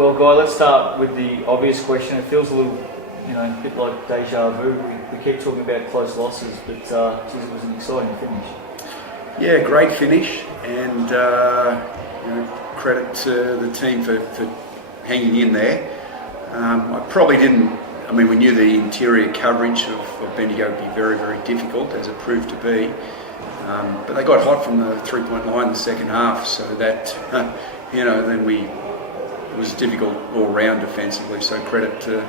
Well, Guy, let's start with the obvious question. It feels a little, a bit like deja vu. We keep talking about close losses, but geez, it was an exciting finish. Yeah, great finish, and credit to the team for hanging in there. I probably didn't. I mean, we knew the interior coverage of Bendigo would be very, very difficult, as it proved to be. But they got hot from the three-point line in the second half, so that then it was difficult all round defensively. So credit to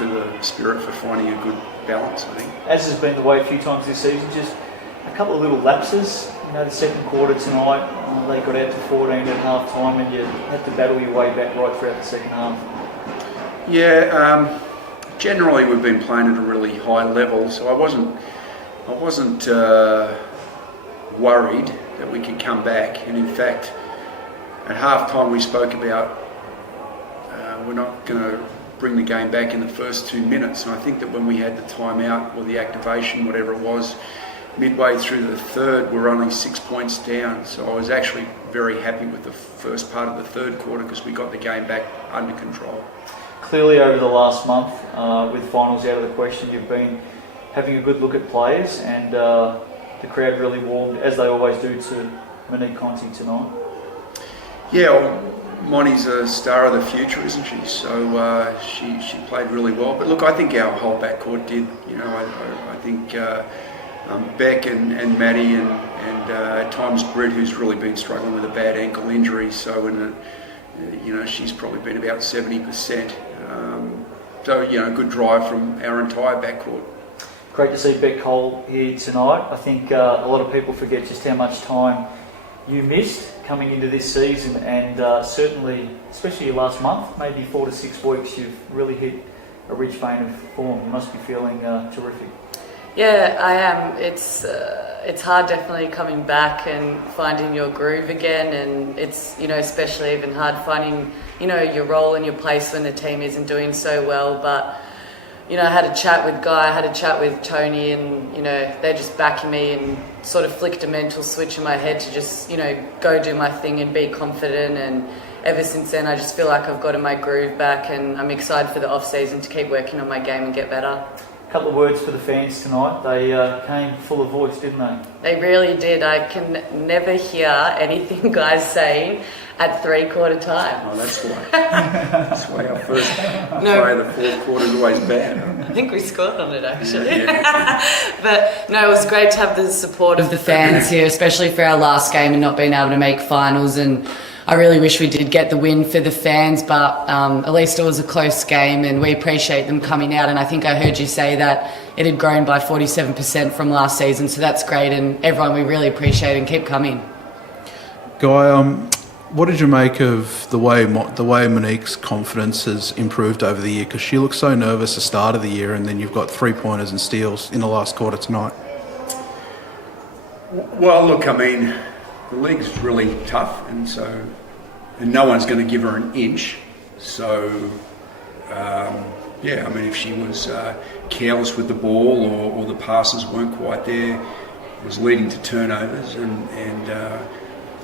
the Spirit for finding a good balance, I think. As has been the way a few times this season, just a couple of little lapses. The second quarter tonight, they got out to 14 at half time, and you had to battle your way back right throughout the second half. Yeah, generally we've been playing at a really high level, so I wasn't worried that we could come back. And in fact, at half time we spoke about we're not going to bring the game back in the first 2 minutes. And I think that when we had the timeout or the activation, whatever it was, midway through the third, we're only 6 points down. So I was actually very happy with the first part of the third quarter because we got the game back under control. Clearly over the last month, with finals out of the question, you've been having a good look at players, and the crowd really warmed, as they always do, to Monique Conti tonight. Yeah, well, Moni's a star of the future, isn't she? So she played really well. But look, I think our whole backcourt did. I think Beck and Maddie and at times Britt, who's really been struggling with a bad ankle injury. So she's probably been about 70%. Good drive from our entire backcourt. Great to see Beck Cole here tonight. I think a lot of people forget just how much time you missed coming into this season, and certainly, especially your last month, maybe 4 to 6 weeks, you've really hit a rich vein of form. You must be feeling terrific. Yeah, I am. It's hard definitely coming back and finding your groove again, and it's especially even hard finding your role and your place when the team isn't doing so well. But I had a chat with Guy, I had a chat with Tony, and they're just backing me and sort of flicked a mental switch in my head to just go do my thing and be confident. And ever since then, I just feel like I've gotten my groove back, and I'm excited for the off season to keep working on my game and get better. A couple of words for the fans tonight. They came full of voice, didn't they? They really did. I can never hear anything guys saying at three-quarter time. Oh, that's why. That's why our first play of the fourth quarter is always bad. I think we scored on it, actually. But no, it was great to have the support of the fans here, especially for our last game and not being able to make finals. And I really wish we did get the win for the fans, but at least it was a close game, and we appreciate them coming out. And I think I heard you say that it had grown by 47% from last season, so that's great. And everyone, we really appreciate it, and keep coming. Guy, what did you make of the way Monique's confidence has improved over the year? Because she looked so nervous at the start of the year, and then you've got 3-pointers and steals in the last quarter tonight. Well, look, I mean, the league's really tough, and no one's going to give her an inch. So, if she was careless with the ball or the passes weren't quite there, it was leading to turnovers, and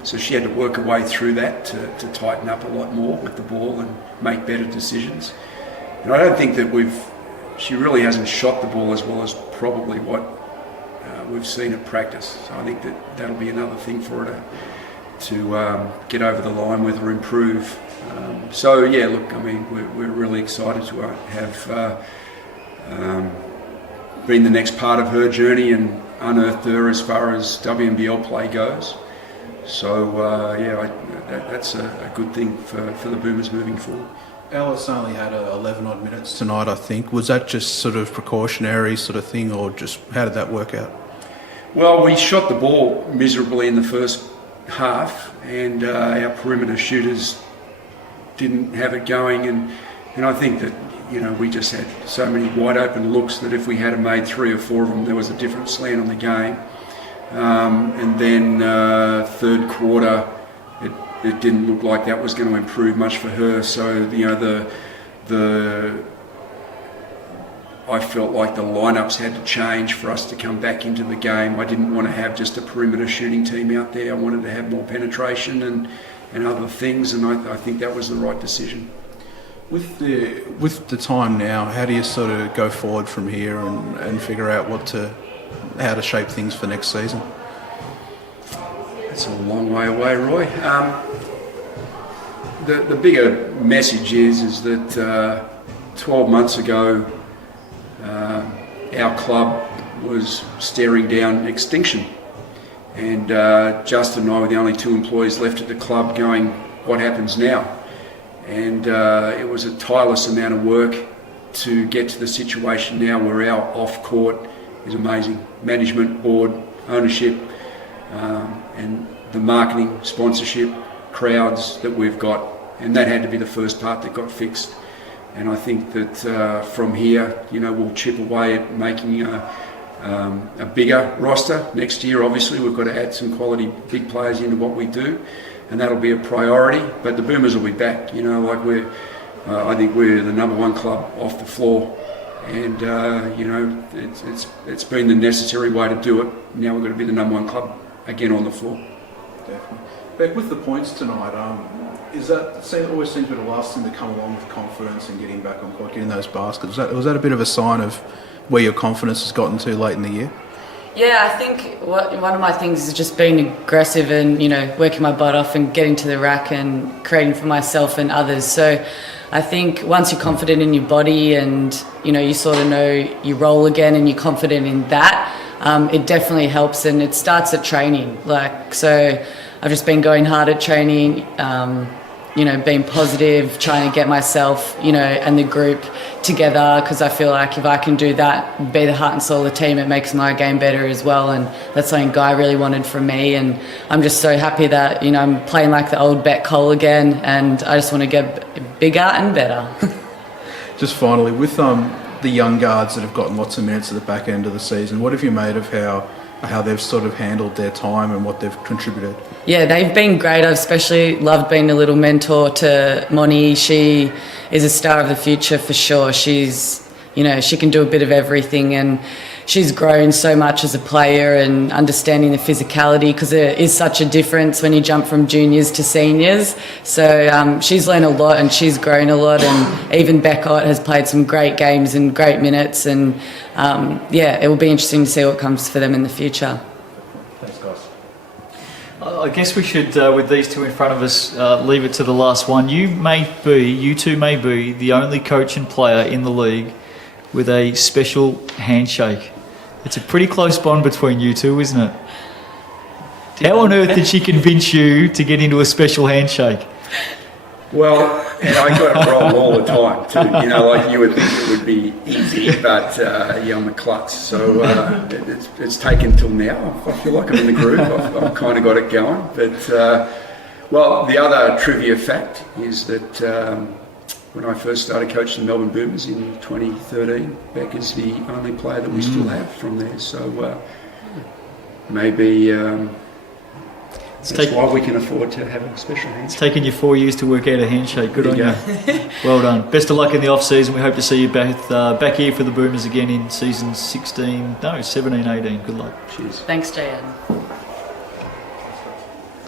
so she had to work her way through that to tighten up a lot more with the ball and make better decisions. And I don't think that she really hasn't shot the ball as well as probably what we've seen at practice. So I think that'll be another thing for her to get over the line with or improve. Look, I mean, we're really excited to have been the next part of her journey and unearthed her as far as WNBL play goes. So, that's a good thing for the Boomers moving forward. Alice only had 11 odd minutes tonight, I think. Was that just sort of precautionary sort of thing, or just how did that work out? Well, we shot the ball miserably in the first half, and our perimeter shooters didn't have it going, and I think that we just had so many wide open looks that if we had made 3 or 4 of them, there was a different slant on the game. And then third quarter, it didn't look like that was going to improve much for her. So I felt like the lineups had to change for us to come back into the game. I didn't want to have just a perimeter shooting team out there. I wanted to have more penetration, and other things, and I think that was the right decision. With the time now, how do you sort of go forward from here and figure out how to shape things for next season? It's a long way away, Roy. The bigger message is that 12 months ago, our club was staring down extinction, and Justin and I were the only two employees left at the club going, what happens now? And it was a tireless amount of work to get to the situation now where our off-court is amazing. Management, board, ownership, and the marketing, sponsorship, crowds that we've got, and that had to be the first part that got fixed. And I think that from here, we'll chip away at making a bigger roster next year. Obviously, we've got to add some quality big players into what we do, and that'll be a priority. But the Boomers will be back. I think we're the number one club off the floor, and it's been the necessary way to do it. Now we've got to be the number one club again on the floor. Definitely. Beck, with the points tonight, always seems to be the last thing to come along with confidence and getting back on court, getting those baskets. Was that a bit of a sign of where your confidence has gotten to late in the year? Yeah, I think one of my things is just being aggressive and, working my butt off and getting to the rack and creating for myself and others. So I think once you're confident in your body and, you sort of know your role again and you're confident in that, it definitely helps, and it starts at training. So I've just been going hard at training, being positive, trying to get myself, and the group together, because I feel like if I can do that, be the heart and soul of the team, it makes my game better as well. And that's something Guy really wanted from me, and I'm just so happy that I'm playing like the old Beck Cole again, and I just want to get bigger and better. Just finally, with the young guards that have gotten lots of minutes at the back end of the season, what have you made of how they've sort of handled their time and what they've contributed? Yeah, they've been great. I've especially loved being a little mentor to Moni. She is a star of the future for sure. She's, she can do a bit of everything, and she's grown so much as a player and understanding the physicality, because there is such a difference when you jump from juniors to seniors. So she's learned a lot and she's grown a lot, and even Beckott has played some great games and great minutes, and it will be interesting to see what comes for them in the future. Thanks, guys. I guess we should, with these two in front of us, leave it to the last one. You two may be the only coach and player in the league with a special handshake. It's a pretty close bond between you two, isn't it? How on earth did she convince you to get into a special handshake? Well, and I got it wrong all the time too. You would think it would be easy, but I'm a klutz. So it's taken till now. I feel like I'm in the groove. I've kind of got it going. But the other trivia fact is that when I first started coaching the Melbourne Boomers in 2013, Beck is the only player that we still have from there. So maybe that's why we can afford to have a special handshake. It's taken you 4 years to work out a handshake. Good on you. Well done. Best of luck in the off-season. We hope to see you back here for the Boomers again in season 17-18. Good luck. Cheers. Thanks, JN.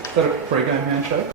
Is that a pre-game handshake?